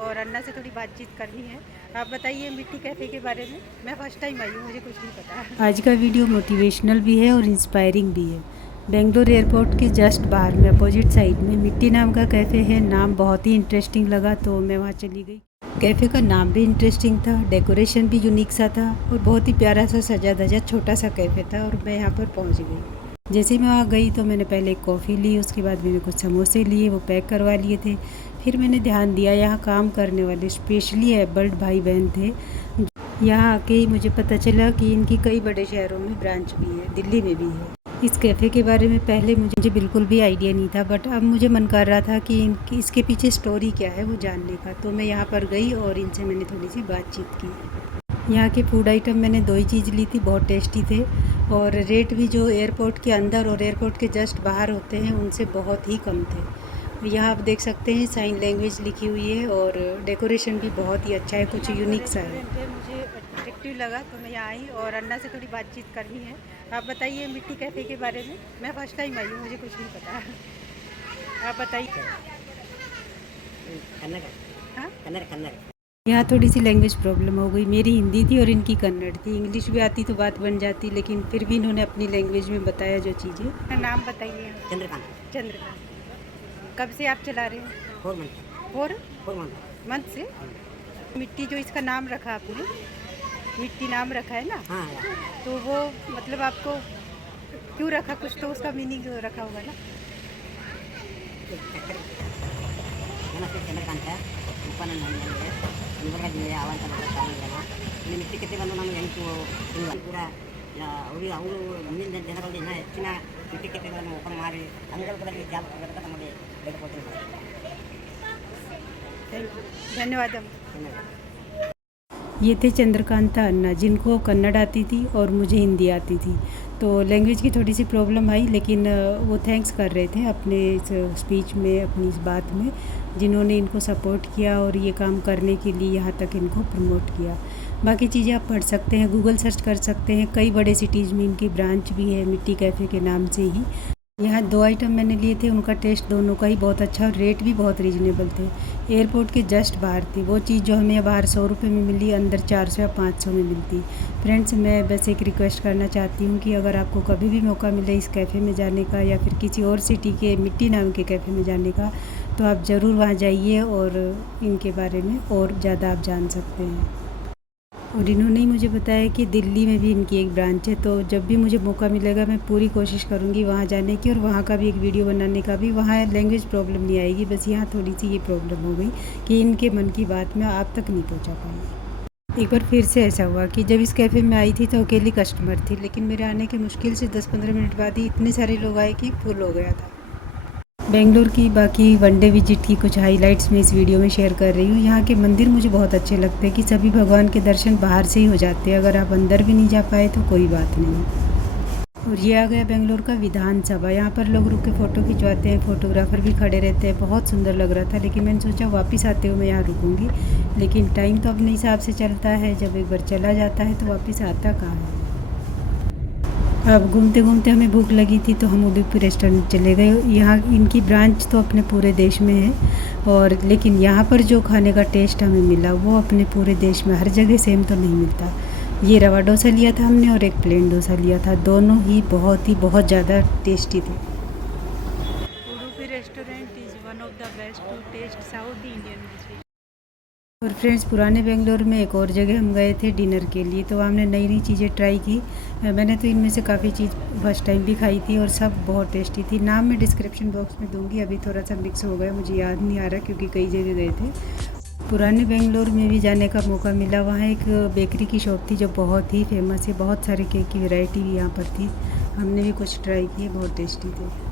और अन्ना से थोड़ी बातचीत करनी है। आप बताइए मिट्टी कैफ़े के बारे में। मैं फ़र्स्ट टाइम आई हूँ, मुझे कुछ नहीं पता। आज का वीडियो मोटिवेशनल भी है और इंस्पायरिंग भी है। बेंगलोर एयरपोर्ट के जस्ट बाहर में अपोजिट साइड में मिट्टी नाम का कैफ़े है। नाम बहुत ही इंटरेस्टिंग लगा तो मैं वहाँ चली गई। कैफ़े का नाम भी इंटरेस्टिंग था, डेकोरेशन भी यूनिक सा था और बहुत ही प्यारा सा सजा धजा छोटा सा कैफ़े था और मैं यहाँ पर पहुँच गई। जैसे ही मैं वहाँ गई तो मैंने पहले एक कॉफ़ी ली, उसके बाद मैंने कुछ समोसे लिए, वो पैक करवा लिए थे। फिर मैंने ध्यान दिया यहाँ काम करने वाले स्पेशली एबल्ड भाई बहन थे। यहाँ आके ही मुझे पता चला कि इनकी कई बड़े शहरों में ब्रांच भी है, दिल्ली में भी है। इस कैफ़े के बारे में पहले मुझे बिल्कुल भी आइडिया नहीं था, बट अब मुझे मन कर रहा था कि इनकी इसके पीछे स्टोरी क्या है वो जानने का। तो मैं यहाँ पर गई और इनसे मैंने थोड़ी सी बातचीत की। यहाँ के फूड आइटम मैंने 2 ही चीज़ ली थी, बहुत टेस्टी थे और रेट भी जो एयरपोर्ट के अंदर और एयरपोर्ट के जस्ट बाहर होते हैं उनसे बहुत ही कम थे। यहाँ आप देख सकते हैं साइन लैंग्वेज लिखी हुई है और डेकोरेशन भी बहुत ही अच्छा है, कुछ यूनिक सा है। मुझे अट्रैक्टिव लगा तो मैं यहाँ आई और अन्ना से थोड़ी बातचीत करनी है। आप बताइए मिट्टी कैफ़े के बारे में। मैं फ़र्स्ट टाइम आई हूँ, मुझे कुछ नहीं पता। आप बताइए। कन्नड़ हाँ, कन्नड़ कन्नड़ यहाँ थोड़ी सी लैंग्वेज प्रॉब्लम हो गई, मेरी हिंदी थी और इनकी कन्नड़ थी। इंग्लिश भी आती तो बात बन जाती, लेकिन फिर भी इन्होंने अपनी लैंग्वेज में बताया जो चीज़ें। अपना नाम बताइए। चंद्रकांत। चंद्रकांत। कब से आप चला रहे हैं? 4 मंथ। 4 मंथ। मंथ से। मिट्टी जो इसका नाम रखा आपने, मिट्टी नाम रखा है ना, हाँ तो वो मतलब आपको क्यों रखा, कुछ तो उसका मीनिंग रखा होगा ना। ನಮಸ್ತೆ ಚಂದ್ರಕಾಂತ ಉಪನ ನನಗೆ ಗುಲ್ಬರ್ಗ ಜಿಲ್ಲೆಯ ಆವಂತ ತಾಲೂಕಿನ ಇಲ್ಲಿ ಮಿಟ್ಟಿ ಕೆತ್ತೆ ಬಂದು ನಾನು 8 ತಿಂಗಳು ಕೂಡ ಅವರು ಮುಂದಿನ ದಿನಗಳಲ್ಲಿ ಇನ್ನೂ ಹೆಚ್ಚಿನ ಮಿಟ್ಟಿ ಕೆತ್ತೆಗಳನ್ನು ಓಪನ್ ಮಾಡಿ ಅಂಗಲ್ಗಳಲ್ಲಿ ಜಾಬ್ ಕೊಡೋದಕ್ಕೆ ನಮಗೆ ಬೇಡಿಕೊಟ್ಟಿದ್ದಾರೆ. धन्यवाद। ये थे चंद्रकांता अन्ना, जिनको कन्नड़ आती थी और मुझे हिंदी आती थी। तो लैंग्वेज की थोड़ी सी प्रॉब्लम आई, लेकिन वो थैंक्स कर रहे थे अपने इस स्पीच में, अपनी इस बात में, जिन्होंने इनको सपोर्ट किया और ये काम करने के लिए यहाँ तक इनको प्रमोट किया। बाकी चीज़ें आप पढ़ सकते हैं, गूगल सर्च कर सकते हैं। कई बड़े सिटीज़ में इनकी ब्रांच भी है मिट्टी कैफ़े के नाम से ही। यहाँ 2 आइटम मैंने लिए थे, उनका टेस्ट दोनों का ही बहुत अच्छा और रेट भी बहुत रीजनेबल थे। एयरपोर्ट के जस्ट बाहर थी वो चीज़ जो हमें बाहर 100 रुपये में मिली, अंदर 400 या 500 में मिलती। फ्रेंड्स, मैं बस एक रिक्वेस्ट करना चाहती हूँ कि अगर आपको कभी भी मौका मिले इस कैफ़े में जाने का या फिर किसी और सिटी के मिट्टी नाम के कैफ़े में जाने का, तो आप ज़रूर वहाँ जाइए और इनके बारे में और ज़्यादा आप जान सकते हैं। और इन्होंने ही मुझे बताया कि दिल्ली में भी इनकी एक ब्रांच है, तो जब भी मुझे मौका मिलेगा मैं पूरी कोशिश करूँगी वहाँ जाने की और वहाँ का भी एक वीडियो बनाने का भी। वहाँ लैंग्वेज प्रॉब्लम नहीं आएगी, बस यहाँ थोड़ी सी ये प्रॉब्लम हो गई कि इनके मन की बात मैं आप तक नहीं पहुँचा पाई। एक बार फिर से ऐसा हुआ कि जब इस कैफ़े में आई थी तो अकेली कस्टमर थी, लेकिन मेरे आने के मुश्किल से 10-15 मिनट बाद ही इतने सारे लोग आए कि फुल हो गया था। बेंगलोर की बाकी वनडे विजिट की कुछ हाइलाइट्स मैं इस वीडियो में शेयर कर रही हूँ। यहाँ के मंदिर मुझे बहुत अच्छे लगते हैं कि सभी भगवान के दर्शन बाहर से ही हो जाते हैं, अगर आप अंदर भी नहीं जा पाए तो कोई बात नहीं। और ये आ गया बेंगलोर का विधानसभा। यहाँ पर लोग रुक के फ़ोटो खिंचवाते हैं, फ़ोटोग्राफ़र भी खड़े रहते हैं, बहुत सुंदर लग रहा था। लेकिन मैंने सोचा वापस आते हुए मैं यहाँ रुकूँगी, लेकिन टाइम तो अपने हिसाब से चलता है, जब एक बार चला जाता है तो वापस आता कहाँ है। अब घूमते घूमते हमें भूख लगी थी तो हम उदयपुर रेस्टोरेंट चले गए। यहाँ इनकी ब्रांच तो अपने पूरे देश में है, और लेकिन यहाँ पर जो खाने का टेस्ट हमें मिला वो अपने पूरे देश में हर जगह सेम तो नहीं मिलता। ये रवा डोसा लिया था हमने और एक प्लेन डोसा लिया था, दोनों ही बहुत ज़्यादा टेस्टी थे। Udupi restaurant is one of the best to taste South Indian dishes. और फ्रेंड्स, पुराने बेंगलोर में एक और जगह हम गए थे डिनर के लिए, तो हमने नई नई चीज़ें ट्राई की। मैंने तो इनमें से काफ़ी चीज़ फर्स्ट टाइम भी खाई थी और सब बहुत टेस्टी थी। नाम मैं डिस्क्रिप्शन बॉक्स में दूंगी, अभी थोड़ा सा मिक्स हो गया, मुझे याद नहीं आ रहा क्योंकि कई जगह गए थे। पुराने बेंगलोर में भी जाने का मौका मिला, वहाँ एक बेकरी की शॉप थी जो बहुत ही फेमस है, बहुत सारे केक की वैरायटी भी यहाँ पर थी। हमने भी कुछ ट्राई किए, बहुत टेस्टी थे।